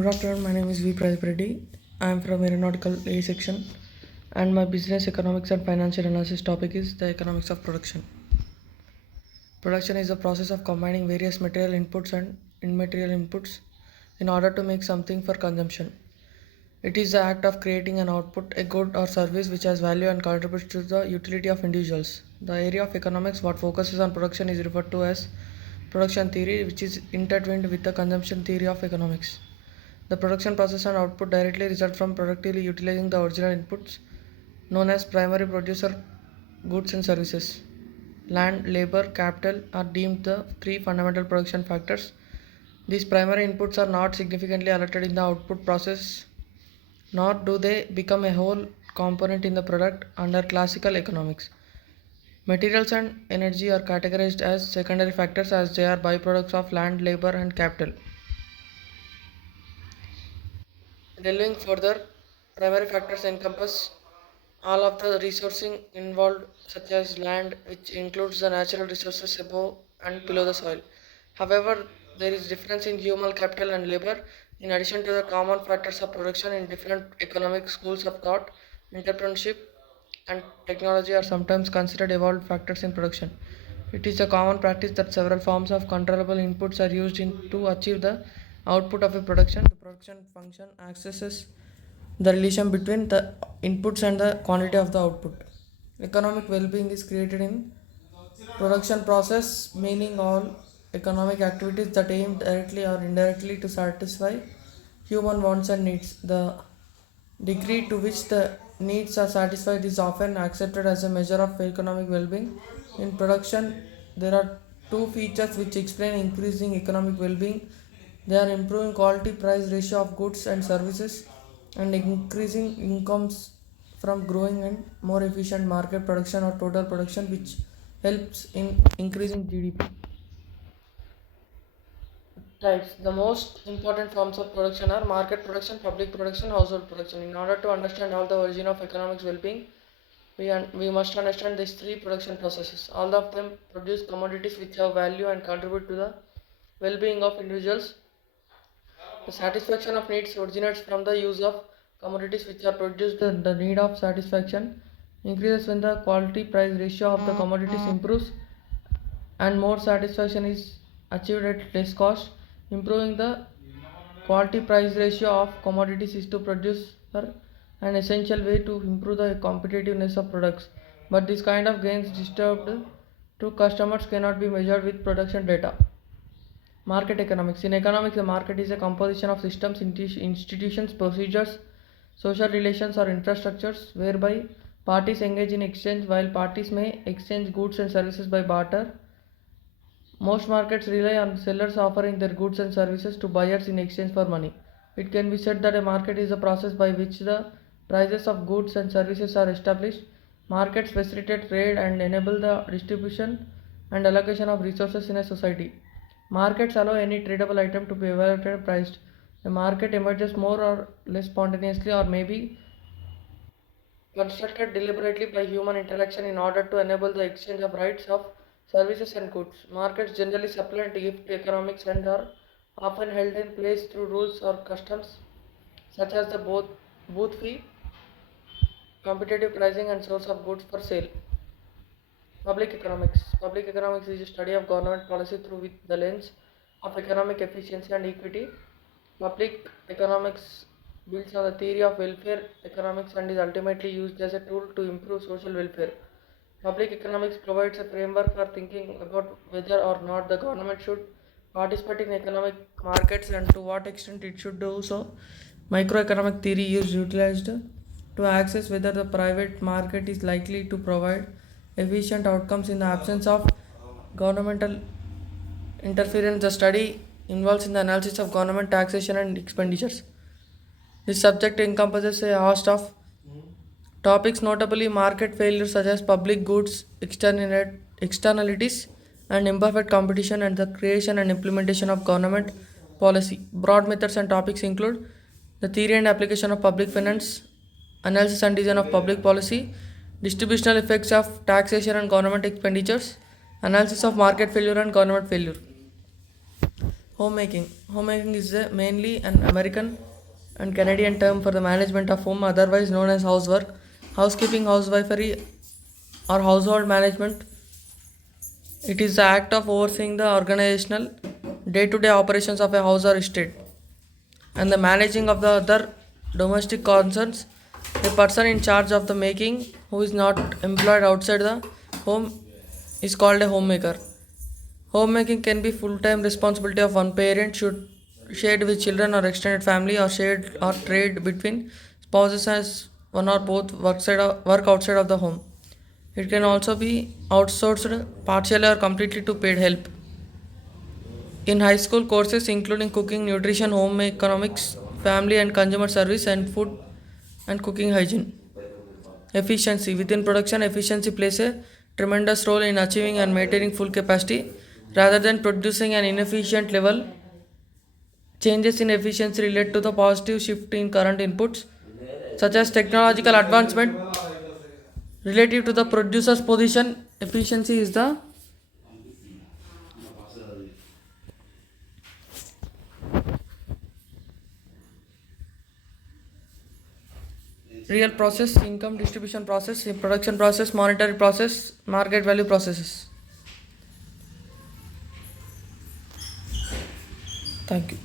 Good afternoon, my name is V. Pradip Reddy. I am from Aeronautical A section and my business economics and financial analysis topic is the economics of production. Production is the process of combining various material inputs and immaterial inputs in order to make something for consumption. It is the act of creating an output, a good or service which has value and contributes to the utility of individuals. The area of economics what focuses on production is referred to as production theory, which is intertwined with the consumption theory of economics. The production process and output directly result from productively utilizing the original inputs known as primary producer goods and services. Land, labor, capital are deemed the three fundamental production factors. These primary inputs are not significantly altered in the output process, nor do they become a whole component in the product under classical economics. Materials and energy are categorized as secondary factors as they are byproducts of land, labor, and capital. Delving further, primary factors encompass all of the resourcing involved, such as land, which includes the natural resources above and below the soil. However, there is difference in human capital and labor. In addition to the common factors of production in different economic schools of thought, entrepreneurship and technology are sometimes considered evolved factors in production. It is a common practice that several forms of controllable inputs are used to achieve the output of a production. The production function accesses the relation between the inputs and the quantity of the output. Economic well-being is created in production process, meaning all economic activities that aim directly or indirectly to satisfy human wants and needs. The degree to which the needs are satisfied is often accepted as a measure of economic well-being. In production, there are two features which explain increasing economic well-being. They are improving quality price ratio of goods and services and increasing incomes from growing and more efficient market production or total production, which helps in increasing GDP. Types. The most important forms of production are market production, public production, household production. In order to understand all the origin of economics well-being, we must understand these three production processes. All of them produce commodities which have value and contribute to the well-being of individuals. The satisfaction of needs originates from the use of commodities which are produced. The need of satisfaction increases when the quality price ratio of the commodities improves and more satisfaction is achieved at less cost. Improving the quality price ratio of commodities is to produce an essential way to improve the competitiveness of products. But this kind of gains disturbed to customers cannot be measured with production data. Market economics. In economics, the market is a composition of systems, institutions, procedures, social relations, or infrastructures whereby parties engage in exchange. While parties may exchange goods and services by barter, most markets rely on sellers offering their goods and services to buyers in exchange for money. It can be said that a market is a process by which the prices of goods and services are established. Markets facilitate trade and enable the distribution and allocation of resources in a society. Markets allow any tradable item to be evaluated and priced. A market emerges more or less spontaneously or may be constructed deliberately by human interaction in order to enable the exchange of rights of services and goods. Markets generally supplement gift economics and are often held in place through rules or customs such as the booth fee, competitive pricing and source of goods for sale. Public economics. Public economics is a study of government policy through with the lens of economic efficiency and equity. Public economics builds on the theory of welfare economics and is ultimately used as a tool to improve social welfare. Public economics provides a framework for thinking about whether or not the government should participate in economic markets and to what extent it should do so. Microeconomic theory is utilized to access whether the private market is likely to provide efficient outcomes in the absence of governmental interference. The study involves in the analysis of government taxation and expenditures. This subject encompasses a host of topics, notably market failures such as public goods, externalities, and imperfect competition, and the creation and implementation of government policy. Broad methods and topics include the theory and application of public finance, analysis and design of public policy, distributional effects of taxation and government expenditures, analysis of market failure and government failure. Homemaking. Homemaking is mainly an American and Canadian term for the management of home, otherwise known as housework, housekeeping, housewifery, or household management. It is the act of overseeing the organizational day-to-day operations of a house or estate and the managing of the other domestic concerns. A person in charge of the making who is not employed outside the home is called a homemaker. Homemaking can be full-time responsibility of one parent, should shared with children or extended family, or shared or trade between spouses as one or both work outside of the home. It can also be outsourced partially or completely to paid help. In high school courses including cooking, nutrition, home economics, family and consumer service, and food and cooking hygiene. Efficiency. Within production, efficiency plays a tremendous role in achieving and maintaining full capacity rather than producing an inefficient level. Changes in efficiency relate to the positive shift in current inputs, such as technological advancement relative to the producer's position. Efficiency is the real process, income distribution process, production process, monetary process, market value processes. Thank you.